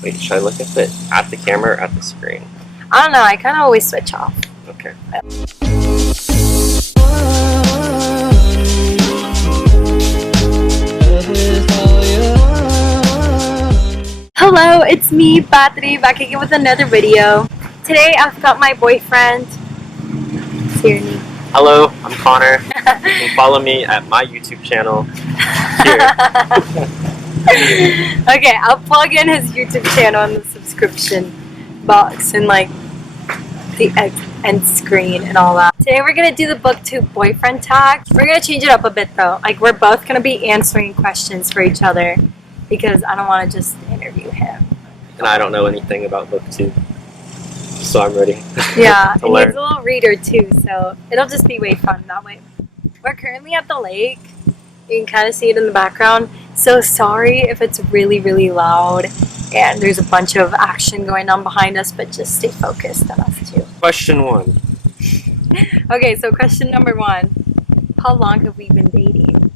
Wait, should I look at the camera or at the screen? I don't know, I kind of always switch off. Okay. Hello, it's me, Patri, back again with another video. Today I've got my boyfriend, Tierney. Hello, I'm Connor. You can follow me at my YouTube channel here. Okay, I'll plug in his YouTube channel in the subscription box and like the end screen and all that. Today we're gonna do the booktube boyfriend tag. We're gonna change it up a bit though. Like we're both gonna be answering questions for each other because I don't want to just interview him. And I don't know anything about booktube, so I'm ready. Yeah, to and learn. he's a little reader too, so it'll just be way fun that way. We're currently at the lake. You can kind of see it in the background. So sorry if it's really, really loud and there's a bunch of action going on behind us, but just stay focused on us too. Question 1. Okay, so question number 1. How long have we been dating?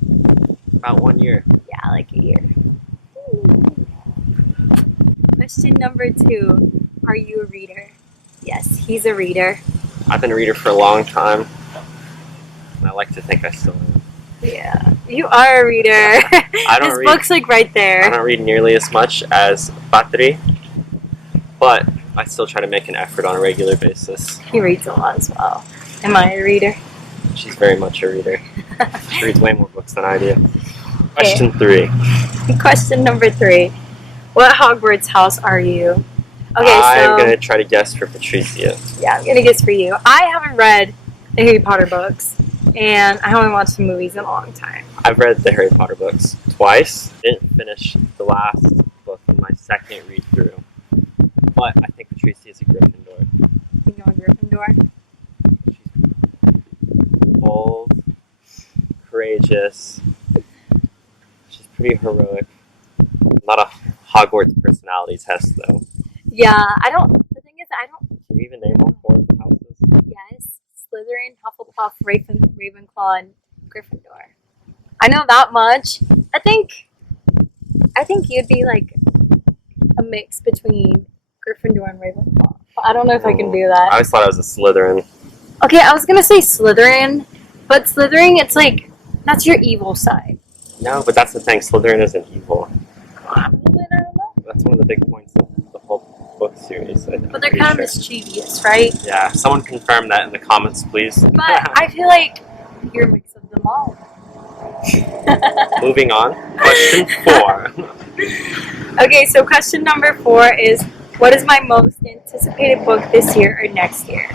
About 1 year. Yeah, like a year. Question number 2. Are you a reader? Yes, he's a reader. I've been a reader for a long time, and I like to think I still am. Yeah, you are a reader. I don't His read, book's like right there. I don't read nearly as much as Patri, but I still try to make an effort on a regular basis. He reads a lot as well. Am I a reader? She's very much a reader. She reads way more books than I do. Question 3. Question number 3. What Hogwarts house are you? Okay, I'm going to try to guess for Patricia. Yeah, I'm going to guess for you. I haven't read the Harry Potter books, and I haven't watched the movies in a long time. I've read the Harry Potter books twice. Didn't finish the last book in my second read through. But I think Patricia is a Gryffindor. Think I'm a Gryffindor? She's bold, courageous. She's pretty heroic. Not a Hogwarts personality test, though. Yeah, the thing is, I don't. Can you even name all 4 of the houses? Yes, Slytherin, Hufflepuff, Ravenclaw, and Gryffindor. I know that much. I think you'd be like a mix between Gryffindor and Ravenclaw. I don't know if I can do I that. always thought I was a Slytherin. Okay, I was gonna say Slytherin, but Slytherin, it's like, that's your evil side. No, but that's the thing. Slytherin isn't evil. Well, then I don't know. That's one of the big points of the whole book series. But they're kind of mischievous, right? Yeah, someone confirm that in the comments, please. But I feel like you're a mix of them all. Moving on. Question 4. Okay, so question number 4 is, what is my most anticipated book this year or next year?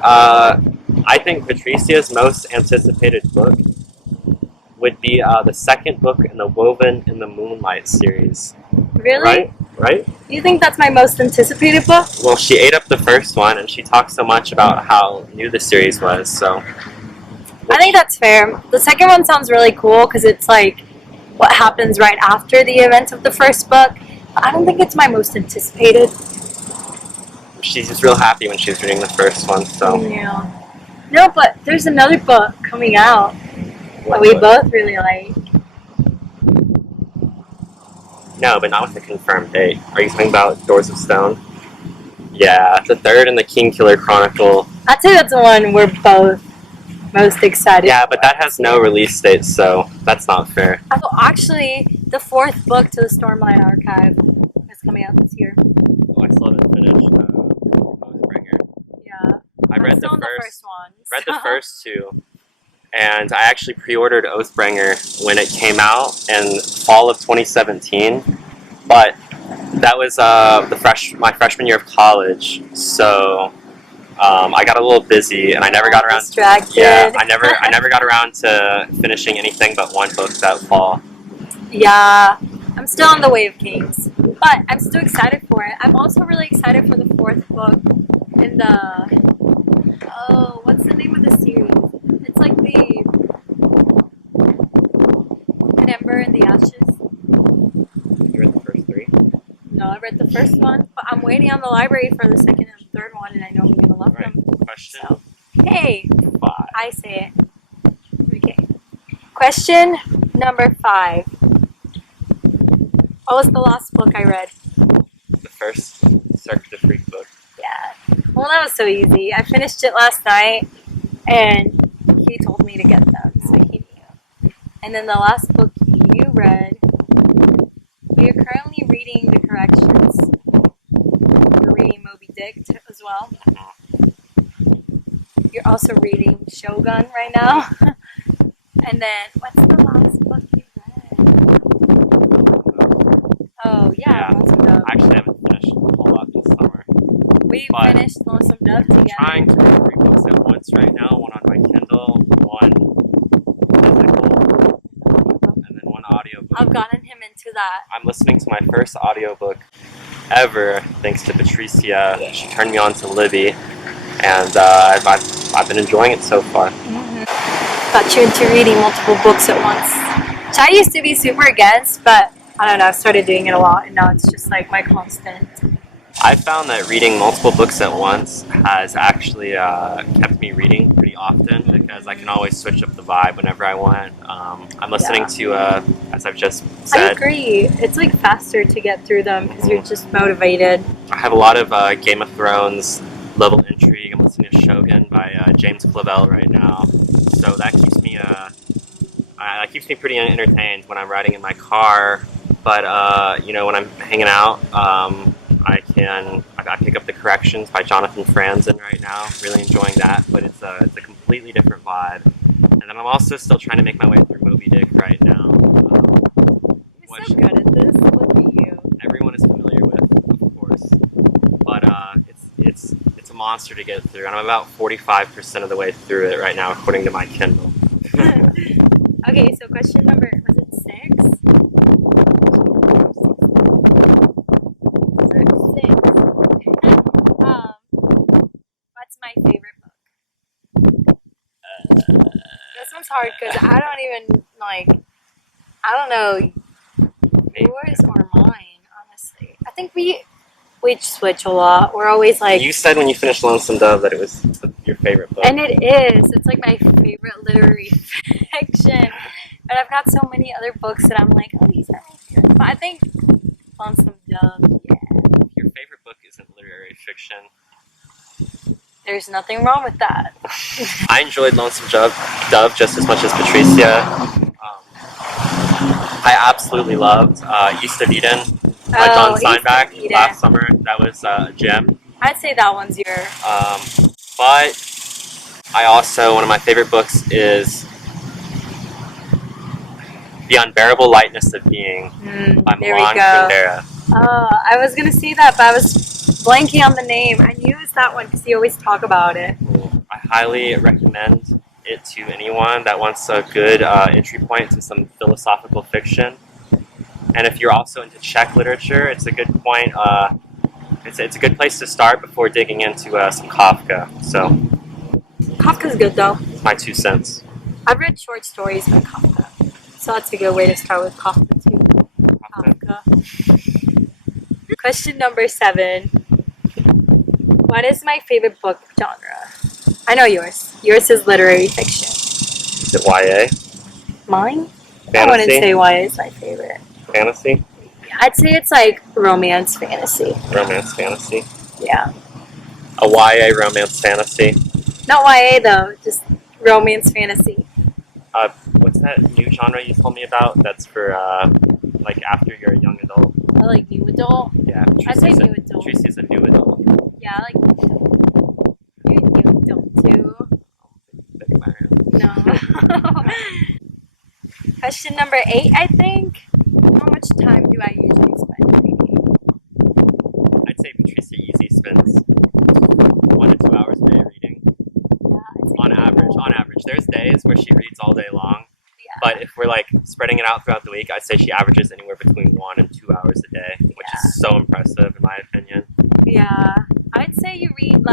I think Patricia's most anticipated book would be the second book in the Woven in the Moonlight series. Really? Right? You think that's my most anticipated book? Well, she ate up the first one, and she talked so much about how new the series was, so... I think that's fair. The second one sounds really cool because it's like what happens right after the events of the first book. But I don't think it's my most anticipated. She's just real happy when she was reading the first one, so... Yeah. No, but there's another book coming out that we both really like. No, but not with a confirmed date. Are you talking about Doors of Stone? Yeah, the third in the King Killer Chronicle. I'd say that's the one we're both most excited Yeah, but that has no release date, so that's not fair. Oh, actually, the 4th book to the Stormlight Archive is coming out this year. Oh, I still haven't finished Oathbringer. Yeah. I read the still in first one. read the first 2, and I actually pre-ordered Oathbringer when it came out in fall of 2017, but that was my freshman year of college, so I got a little busy and I never got around. Distracted. Yeah, I never got around to finishing anything but one book that fall. Yeah, I'm still on the Way of Kings, but I'm still excited for it. I'm also really excited for the 4th book in the what's the name of the series? It's like the An Ember in the Ashes. You read the first 3? No, I read the first one, but I'm waiting on the library for the 2nd and 3rd one, and I know I'm gonna love them. Question So, hey, 5. I say it. Okay. Question number 5. What was the last book I read? first Cirque du Freak book. Yeah. Well, that was so easy. I finished it last night, and he told me to get them, so he knew. And then the last book you read, we are currently reading the corrections. We're reading Moby Dick as well. You're also reading Shogun right now. And then, what's the last book you read? Oh, yeah, Lonesome Dove. I actually haven't finished a whole lot this summer. We But finished Lonesome Dove I'm together. trying to read 3 books at once right now. One on my Kindle, one physical, and then one audiobook. I've gotten him into that. I'm listening to my first audiobook ever, thanks to Patricia. She turned me on to Libby, and I've been enjoying it so far. Got you into reading multiple books at once. Which I used to be super against, but I don't know, I've started doing it a lot, and now it's just like my constant. I found that reading multiple books at once has actually kept me reading pretty often because I can always switch up the vibe whenever I want. I'm listening to, as I've just said, I agree. It's like faster to get through them because you're just motivated. I have a lot of Game of Thrones level intrigue. I'm listening to Shogun by James Clavell right now, so that keeps me pretty entertained when I'm riding in my car. But when I'm hanging out, I pick up the corrections by Jonathan Franzen right now. Really enjoying that, but it's a completely different vibe. And then I'm also still trying to make my way through Moby Dick right now. You're so good at this. Look at you. Everyone is familiar with, of course. But it's a monster to get through, and I'm about 45% of the way through it right now, according to my Kindle. Okay, so question number, was it 6? What's my favorite book? This one's hard because I don't know yours or mine, honestly. I think we switch a lot. We're always like... You said when you finished Lonesome Dove that it was your favorite book. And it is. It's like my favorite literary fiction. But I've got so many other books that I'm like, oh, these are my favorite. But I think Lonesome Dove, yeah. If your favorite book isn't literary fiction, there's nothing wrong with that. I enjoyed Lonesome Dove just as much as Patricia. I absolutely loved East of Eden by John Steinbeck last summer. That was a gem. I'd say that one's your... But I also, one of my favorite books is The Unbearable Lightness of Being by Milan Kundera. Oh, I was going to say that, but I was blanking on the name. I knew it was that one because you always talk about it. I highly recommend it to anyone that wants a good entry point to some philosophical fiction. And if you're also into Czech literature, it's a good point. It's a good place to start before digging into some Kafka. So Kafka's good though. It's my 2 cents. I've read short stories by Kafka, so that's a good way to start with Kafka too. Kafka. Question number 7. What is my favorite book genre? I know yours. Yours is literary fiction. Is it YA? Mine? Fantasy? I wouldn't say YA is my favorite. Fantasy? I'd say it's like romance fantasy. Romance fantasy? Yeah. A YA romance fantasy? Not YA though, just romance fantasy. What's that new genre you told me about? That's for like after you're a young adult. I like new adult. Yeah, I'd say new adult. Tracy's a new adult. Yeah, I like new adult. You're new adult too. No. Question number 8, I think. How much time do I usually spend reading? I'd say Patricia easy spends 1 to 2 hours a day reading. Yeah, I'd say on average. There's days where she reads all day long. Yeah. But if we're like spreading it out throughout the week, I'd say she averages anywhere between 1 and 2 hours a day, which is so impressive in my opinion. Yeah. I'd say you read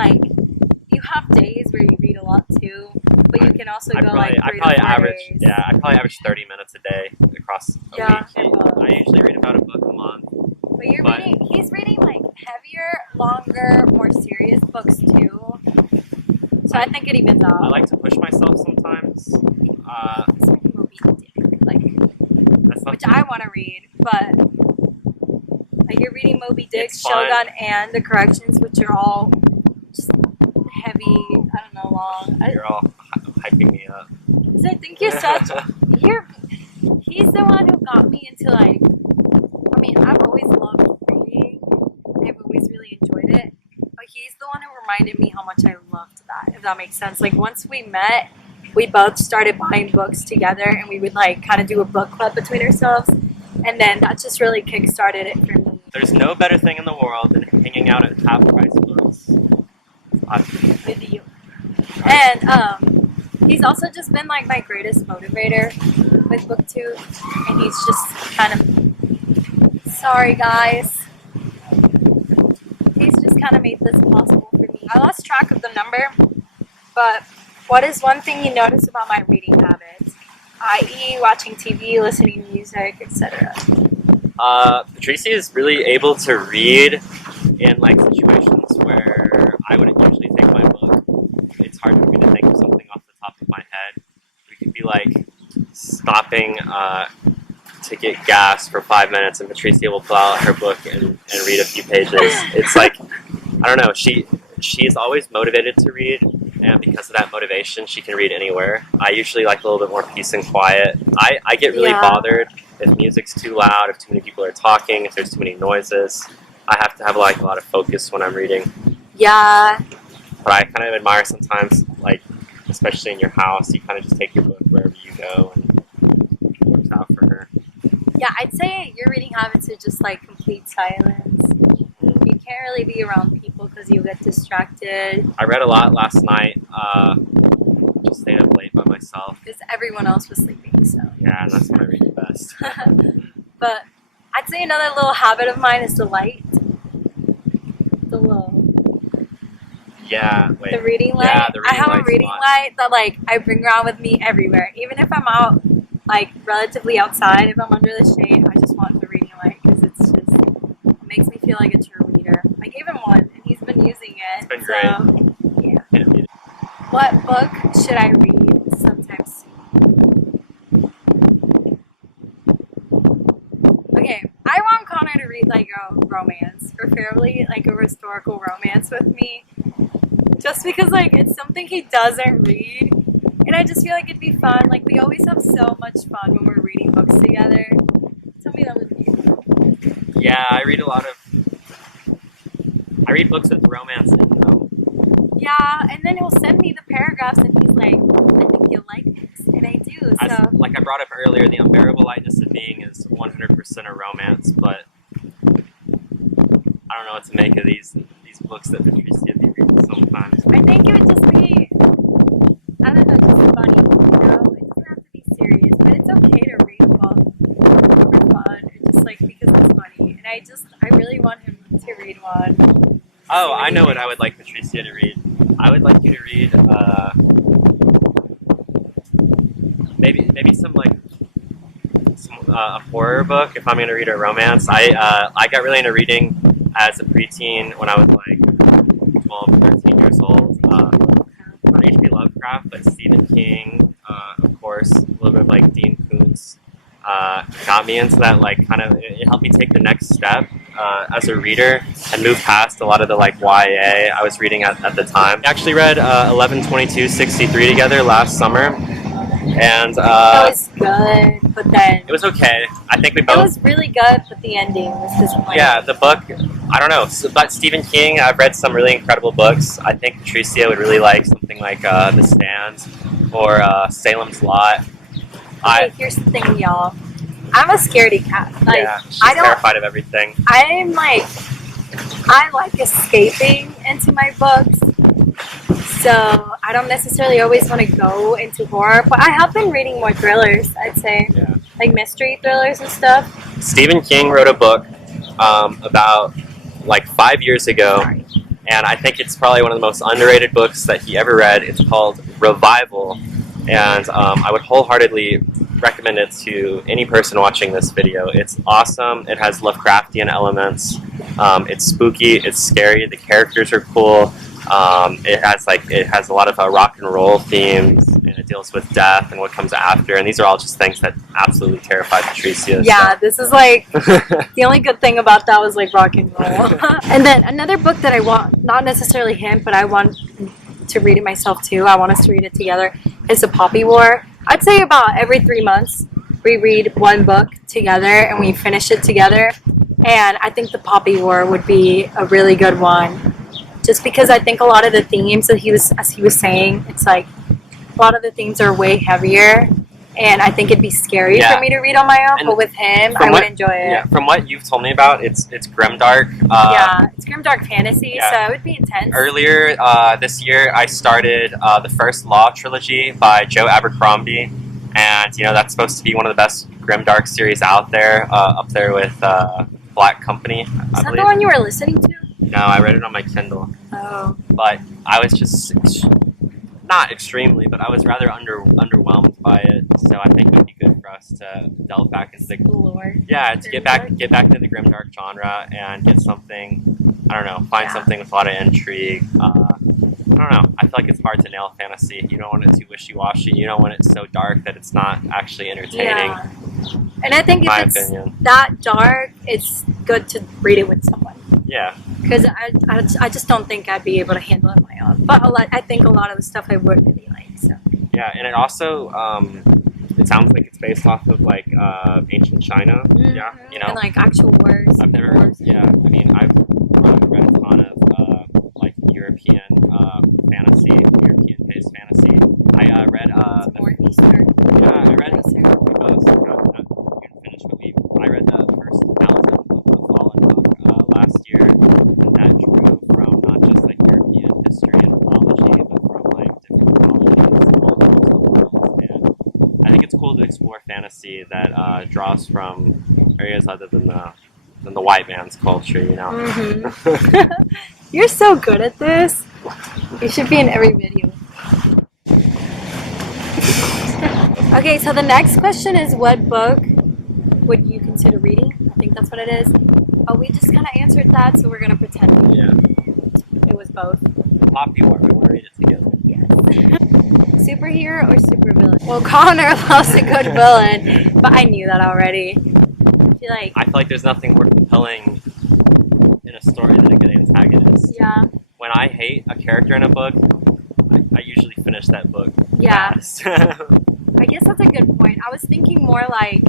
you have days where you read a lot too, but you can also go 3 to 4 days. Yeah, I probably average 30 minutes a day across a week. I usually read about a book a month. But he's reading heavier, longer, more serious books too. So I think it evens out. I like to push myself sometimes. He's reading Moby Dick, which I want to read, but Like you're reading Moby Dick, It's fun. Shogun, and the corrections, which are all just heavy. I don't know, long. You're all hyping me up. Because I think you're such. He's the one who got me into like. I mean, I've always loved reading. I've always really enjoyed it. But he's the one who reminded me how much I loved that. If that makes sense. Like once we met, we both started buying books together, and we would like kind of do a book club between ourselves. And then that just really kick-started it for me. There's no better thing in the world than hanging out at half-price books. With you. And he's also just been like my greatest motivator with booktube, and he's just kind of sorry guys, he's just kind of made this possible for me. I lost track of the number, but what is one thing you notice about my reading habits, i.e. watching TV, listening to music, etc.? Patricia is really able to read in like situations where I wouldn't usually take my book. It's hard for me to think of something off the top of my head. We could be like stopping to get gas for 5 minutes, and Patricia will pull out her book and read a few pages. It's like, I don't know, she's always motivated to read, and because of that motivation, she can read anywhere. I usually like a little bit more peace and quiet. I get really bothered if music's too loud, if too many people are talking, if there's too many noises. I have to have like a lot of focus when I'm reading. Yeah. But I kind of admire sometimes, like, especially in your house, you kind of just take your book wherever you go, and it works out for her. Yeah, I'd say your reading habits are just like complete silence. You can't really be around people because you get distracted. I read a lot last night. Just stayed up late by myself. Because everyone else was sleeping, so. Yeah, and that's when I read the best. But I'd say another little habit of mine is the light. The reading light. Yeah, the reading I have a light's reading fun. light that like I bring around with me everywhere. Even if I'm out, like relatively outside, if I'm under the shade, I just want the reading light because it makes me feel like a true reader. I gave him one, and he's been using it. It's been great. Yeah. Yeah. What book should I read sometime soon? Okay, I want Connor to read like a romance, preferably like a historical romance with me. Just because like it's something he doesn't read, and I just feel like it'd be fun. Like we always have so much fun when we're reading books together. Tell me that would be fun. Yeah, I read books with romance in them. Yeah, and then he'll send me the paragraphs, and he's like, "I think you'll like this," and I do. So, like I brought up earlier, The Unbearable Lightness of Being is 100% a romance, but I don't know what to make of these books that Patricia be reading sometimes. I think it would just be, I don't know, just funny, you know? It doesn't have to be serious, but it's okay to read a book for fun, or just like because it's funny. And I really want him to read one. Oh, I know what I would like Patricia to read. I would like you to read maybe some like a horror book if I'm going to read a romance. I got really into reading as a preteen when I was like 12, 13 years old. Not H.P. Lovecraft, but Stephen King, of course, a little bit of like Dean Koontz. Got me into that, like kind of, it helped me take the next step as a reader and move past a lot of the like YA I was reading at the time. We actually read 11/22/63 together last summer, and that was good, but then it was okay. I think we both. It was really good, but the ending was disappointing. Yeah, the book, I don't know, but Stephen King, I've read some really incredible books. I think Patricia would really like something like The Stand or Salem's Lot. Okay, here's the thing, y'all. I'm a scaredy cat. Like, yeah, she's terrified of everything. I'm like, I like escaping into my books, so I don't necessarily always want to go into horror, but I have been reading more thrillers, I'd say. Yeah. Like mystery thrillers and stuff. Stephen King wrote a book about like 5 years ago, and I think it's probably one of the most underrated books that he ever read. It's called Revival, and I would wholeheartedly recommend it to any person watching this video. It's awesome. It has Lovecraftian elements. It's spooky. It's scary. The characters are cool. It has a lot of rock and roll themes in addition deals with death and what comes after, and these are all just things that absolutely terrify Patricia. Yeah, this is like the only good thing about that was like rock and roll. And then another book that I want, not necessarily him, but I want to read it myself too. I want us to read it together. Is The Poppy War. I'd say about every 3 months we read one book together and we finish it together. And I think The Poppy War would be a really good one. Just because I think a lot of the themes that as he was saying, it's like a lot of the themes are way heavier. And I think it'd be scary for me to read on my own, and but with him, I would enjoy it. Yeah, from what you've told me about, it's grimdark. Yeah, it's grimdark fantasy, so it would be intense. Earlier this year, I started the first Law trilogy by Joe Abercrombie, and that's supposed to be one of the best grimdark series out there, up there with Black Company. Is that the one you were listening to? No, I read it on my Kindle. Oh. But I was just not extremely, but I was rather underwhelmed by it. So I think it would be good for us to delve back into the lore. Yeah, to get back into the grimdark genre and get something. I don't know, find something with a lot of intrigue. I don't know. I feel like it's hard to nail fantasy. You don't want it too wishy-washy. You don't want it so dark that it's not actually entertaining. Yeah. And I think if it's that dark, it's good to read it with someone. Yeah. Because I just don't think I'd be able to handle it on my own. But I think a lot of the stuff I would really like. So. Yeah, and it also it sounds like it's based off of like ancient China. Mm-hmm. Yeah, and like actual wars. I've never. Yeah, I mean I've read a ton of like European fantasy, European-based fantasy. I read more Eastern. Yeah, I read both. Not even finished, but I read the first 1,000 of the Fallen book last year, and that drew from not just like European history and mythology, but from like different mythologies all across the world. And I think it's cool to explore fantasy that draws from areas other than the white man's culture. Mm-hmm. You're so good at this. You should be in every video. Okay, so the next question is, what book would you consider reading? I think that's what it is. Oh, we just kind of answered that, so we're going to pretend it was both. Poppy War, we want to read it together. Yes. Superhero or supervillain? Well, Connor loves a good villain, but I knew that already. I feel like there's nothing more compelling in a story than a good antagonist. Yeah. When I hate a character in a book, I usually finish that book fast. I guess that's a good point. I was thinking more like,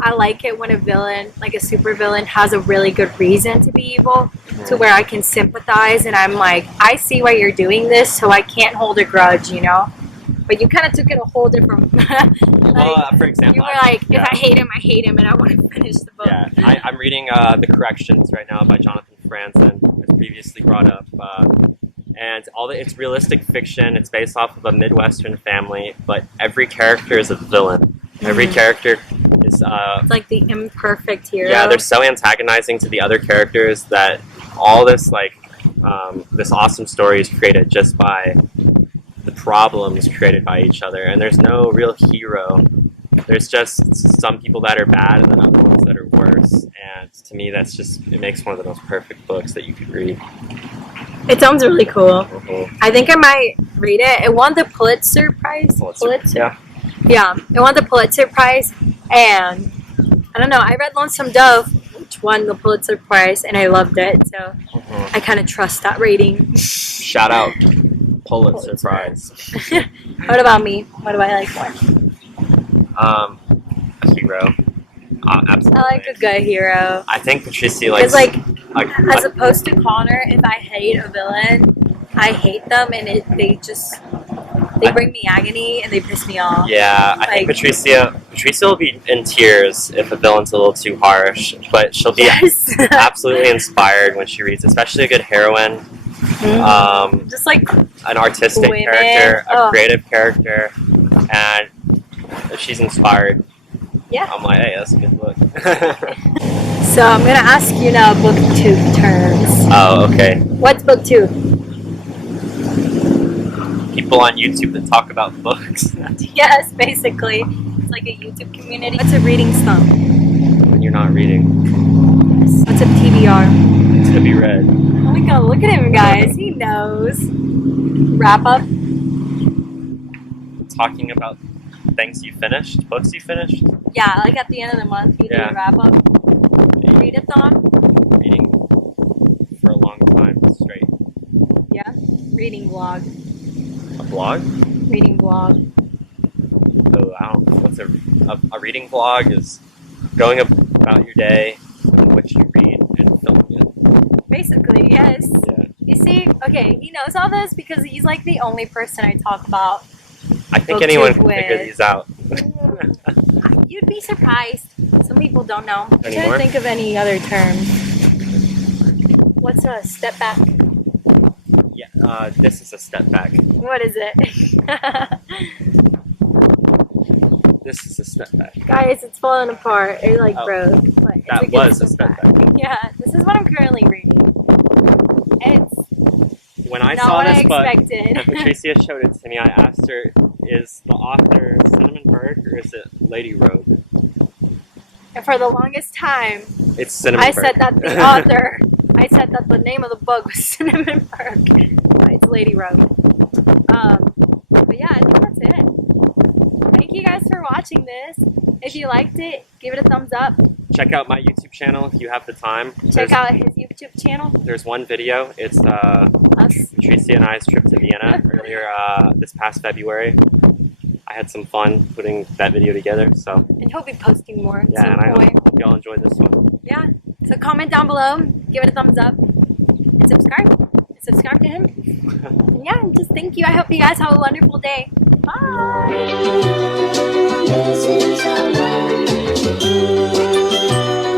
I like it when a villain, like a super villain, has a really good reason to be evil, to where I can sympathize and I'm like, I see why you're doing this, so I can't hold a grudge, But you kind of took it a whole different. For example, you were like, if I hate him, and I want to finish the book. Yeah, I'm reading The Corrections right now by Jonathan Franzen, as previously brought up. And it's realistic fiction. It's based off of a Midwestern family, but every character is a villain. Every character is it's like the imperfect hero. Yeah, they're so antagonizing to the other characters that all this this awesome story is created just by the problems created by each other, and there's no real hero. There's just some people that are bad and then other ones that are worse. And to me, it makes one of the most perfect books that you could read. It sounds really cool. Mm-hmm. I think I might read it. It won the Pulitzer Prize. Pulitzer? Yeah, it won the Pulitzer Prize. And I don't know, I read Lonesome Dove, which won the Pulitzer Prize, and I loved it. So I kind of trust that rating. Shout out Pulitzer Prize. What about me? What do I like more? A hero. Absolutely. I like a good hero. I think Patricia likes... as opposed to Connor, if I hate a villain, I hate them and they bring me agony and they piss me off. Yeah, I think Patricia will be in tears if a villain's a little too harsh, but she'll be absolutely inspired when she reads, especially a good heroine. Mm-hmm. Just like an artistic character, a creative character, and if she's inspired, I'm like, hey, that's a good book. So I'm gonna ask you now booktube terms. Oh, okay. What's booktube? People on YouTube that talk about books. Yes, basically. It's like a YouTube community. What's a reading slump? When you're not reading. What's a TBR? To be read. Oh my god, look at him, guys. He knows. Wrap up. talking about things you finished, books you finished. Yeah, like at the end of the month, you do Yeah. a wrap up. Read-a-thon. Reading for a long time straight. Yeah. Reading vlog. A blog? Reading vlog. Oh, I don't know. What's a reading vlog is going about your day in which you read and filming it. Basically, yes. Yeah. You see, okay, he knows all this because he's like the only person I talk about. I think Booktube anyone can figure with. these out. You'd be surprised. Some people don't know. I'm trying Anymore? to think of any other term. What's a step back? Yeah, this is a step back. What is it? This is a step back. Guys, it's falling apart. It like Oh, broke. But it's That a good was a step back. Yeah, this is what I'm currently reading. It's When I not saw what I this book expected. and Patricia showed it to me, I asked her, is the author Cinnamon Burke or is it Lady Rogue? And for the longest time, It's Cinnamon I Burke. said that the author, I said that the name of the book was Cinnamon Burke. It's Lady Rogue. But yeah, I think that's it. Thank you guys for watching this. If you liked it, give it a thumbs up. Check out my YouTube channel if you have the time. Check out his YouTube channel. There's one video. It's Us. Patricia and I's trip to Vienna earlier this past February. I had some fun putting that video together. So And he'll be posting more at yeah, some and I point. hope y'all enjoyed this one. Yeah. So comment down below, give it a thumbs up, and subscribe. Subscribe to him. And yeah, just thank you. I hope you guys have a wonderful day. Bye.